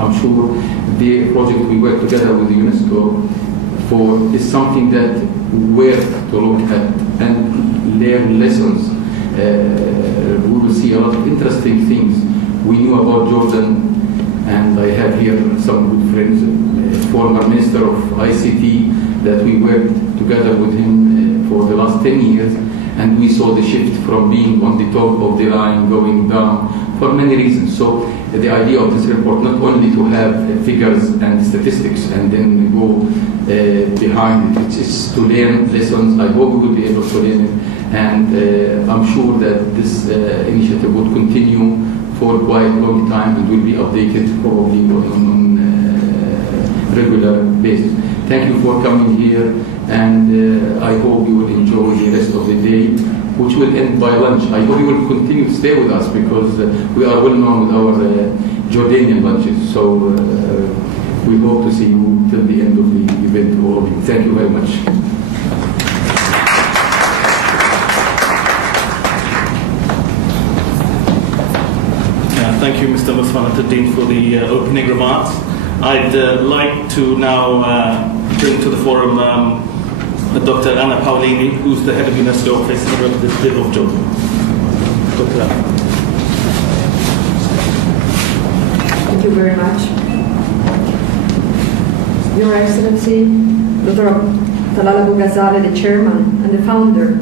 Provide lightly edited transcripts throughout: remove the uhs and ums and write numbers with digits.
I'm sure the project we work together with UNESCO for is something that worth to look at and learn lessons. We will see a lot of interesting things. We knew about Jordan, and I have here some good friends, former Minister of ICT, that we worked together with him for the last 10 years, and we saw the shift from being on the top of the line going down for many reasons. So the idea of this report, not only to have figures and statistics and then go behind it, it's to learn lessons. I hope we will be able to learn it, and I'm sure that this initiative would continue for quite a long time and will be updated probably on regular basis. Thank you for coming here, and I hope you will enjoy the rest of the day, which will end by lunch. I hope you will continue to stay with us because we are well known with our Jordanian lunches. So we hope to see you till the end of the event, all of you. Thank you very much. Thank you, Mr. Musfanatuddin, for the opening remarks. I'd like to now bring to the forum Dr. Anna Paolini, who's the head of UNESCO Office and Representative of Jordan. Dr. Anna. Thank you very much. Your Excellency, Dr. Talal Abu-Ghazaleh, the chairman and the founder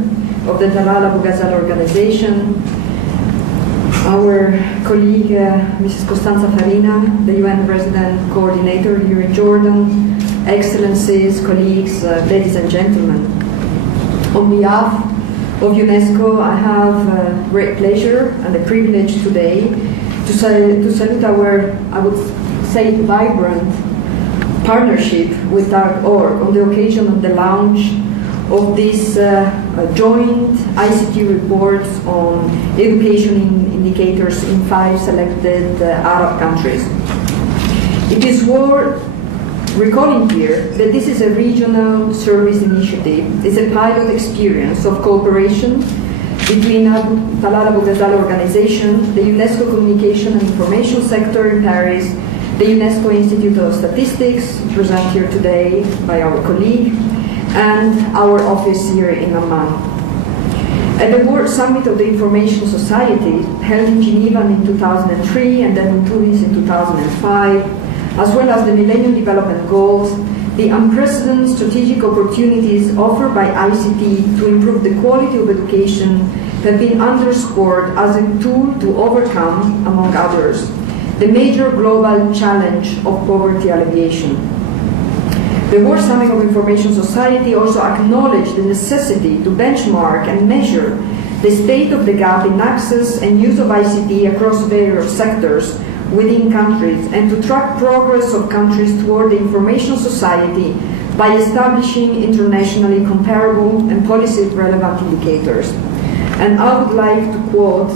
of the Talal Abu-Ghazaleh organization, our colleague, Mrs. Costanza Farina, the UN Resident Coordinator here in Jordan, Excellencies, colleagues, ladies and gentlemen. On behalf of UNESCO, I have great pleasure and the privilege today to salute our, I would say, vibrant partnership with .org on the occasion of the launch of this joint ICT reports on education indicators in 5 selected Arab countries. It is worth recalling here that this is a regional service initiative. It's a pilot experience of cooperation between Talal Abu-Ghazaleh organization, the UNESCO Communication and Information Sector in Paris, the UNESCO Institute of Statistics, presented here today by our colleague, and our office here in Amman. At the World Summit of the Information Society, held in Geneva in 2003 and then in Tunis in 2005, as well as the Millennium Development Goals, the unprecedented strategic opportunities offered by ICT to improve the quality of education have been underscored as a tool to overcome, among others, the major global challenge of poverty alleviation. The World Summit of Information Society also acknowledged the necessity to benchmark and measure the state of the gap in access and use of ICT across various sectors within countries, and to track progress of countries toward the information society by establishing internationally comparable and policy-relevant indicators. And I would like to quote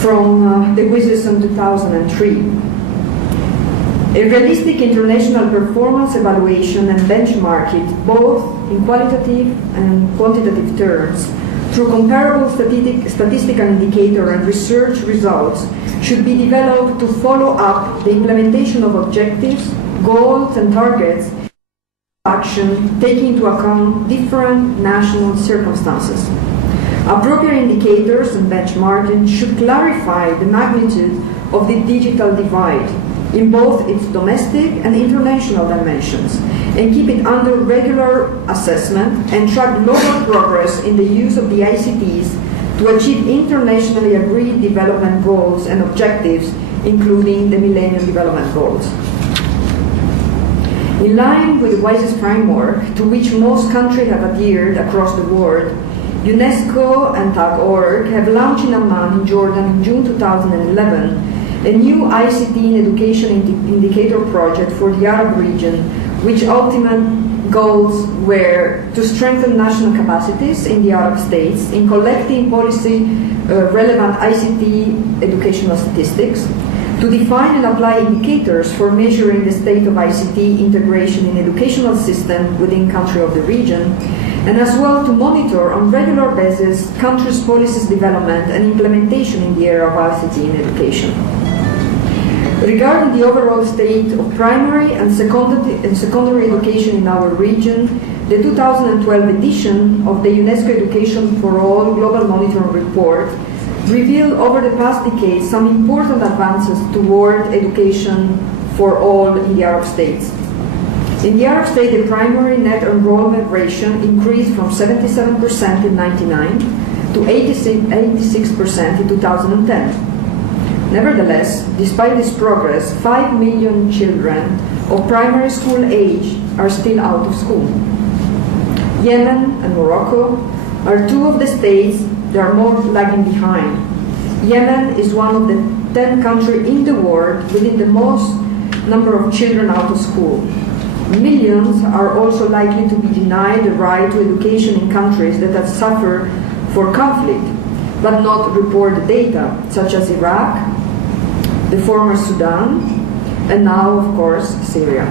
from the Wisdom 2003. A realistic international performance evaluation and benchmarking, both in qualitative and quantitative terms, through comparable statistical indicator and research results, should be developed to follow up the implementation of objectives, goals, and targets action, taking into account different national circumstances. Appropriate indicators and benchmarking should clarify the magnitude of the digital divide in both its domestic and international dimensions, and keep it under regular assessment and track global progress in the use of the ICTs to achieve internationally agreed development goals and objectives, including the Millennium Development Goals. In line with the WISES framework, to which most countries have adhered across the world, UNESCO and .org have launched in Amman in Jordan in June 2011 a new ICT in education indicator project for the Arab region, which ultimate goals were to strengthen national capacities in the Arab states in collecting policy relevant ICT educational statistics, to define and apply indicators for measuring the state of ICT integration in educational system within country of the region, and as well to monitor on regular basis countries' policies development and implementation in the area of ICT in education. Regarding the overall state of primary and secondary education in our region, the 2012 edition of the UNESCO Education for All Global Monitoring Report revealed over the past decade some important advances toward education for all in the Arab states. In the Arab state, the primary net enrollment ratio increased from 77% in 1999 to 86% in 2010. Nevertheless, despite this progress, 5 million children of primary school age are still out of school. Yemen and Morocco are two of the states that are more lagging behind. Yemen is one of the 10 countries in the world with the most number of children out of school. Millions are also likely to be denied the right to education in countries that have suffered for conflict, but not report the data, such as Iraq, the former Sudan, and now, of course, Syria.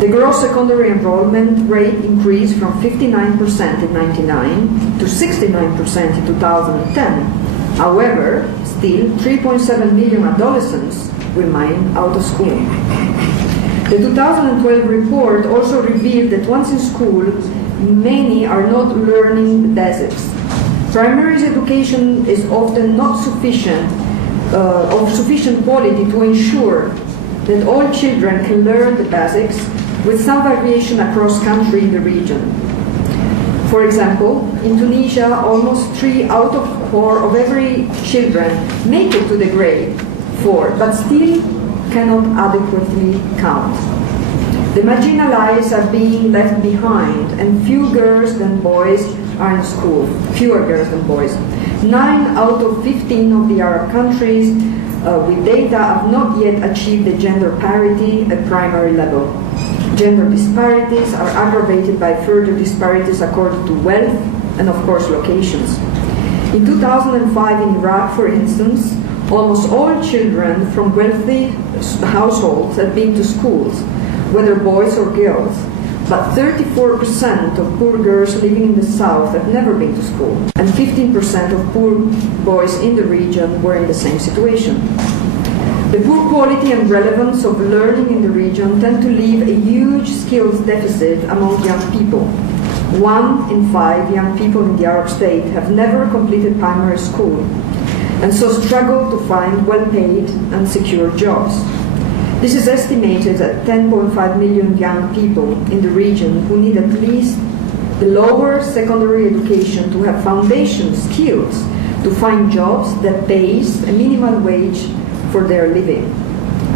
The gross secondary enrollment rate increased from 59% in 1999 to 69% in 2010. However, still 3.7 million adolescents remain out of school. The 2012 report also revealed that once in school, many are not learning the basics. Primary education is often not of sufficient quality to ensure that all children can learn the basics, with some variation across country in the region. For example, in Tunisia, almost 3 out of 4 of every children make it to the grade 4, but still cannot adequately count. The marginalized are being left behind, and fewer girls than boys are in school. 9 out of 15 of the Arab countries with data have not yet achieved the gender parity at primary level. Gender disparities are aggravated by further disparities according to wealth and, of course, locations. In 2005 in Iraq, for instance, almost all children from wealthy households had been to schools, whether boys or girls, but 34% of poor girls living in the south have never been to school, and 15% of poor boys in the region were in the same situation. The poor quality and relevance of learning in the region tend to leave a huge skills deficit among young people. 1 in 5 young people in the Arab state have never completed primary school, and so struggle to find well-paid and secure jobs. This is estimated at 10.5 million young people in the region who need at least the lower secondary education to have foundation skills to find jobs that pays a minimum wage for their living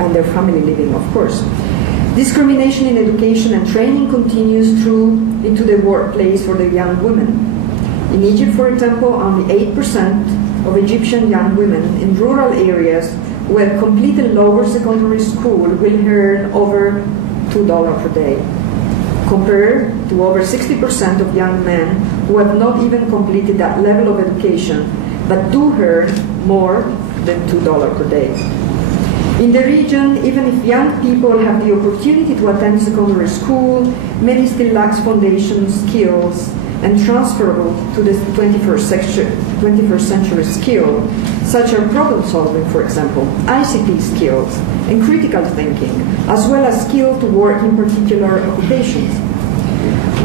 and their family living, of course. Discrimination in education and training continues through into the workplace for the young women. In Egypt, for example, only 8% of Egyptian young women in rural areas who have completed lower secondary school will earn over $2 per day, compared to over 60% of young men who have not even completed that level of education, but do earn more than $2 per day. In the region, even if young people have the opportunity to attend secondary school, many still lack foundation skills and transferable to the 21st century skill, such as problem solving, for example, ICT skills, and critical thinking, as well as skill to work in particular occupations.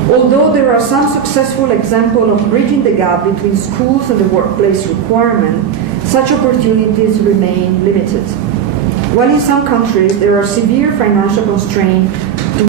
Although there are some successful examples of bridging the gap between schools and the workplace requirement, such opportunities remain limited. While in some countries there are severe financial constraints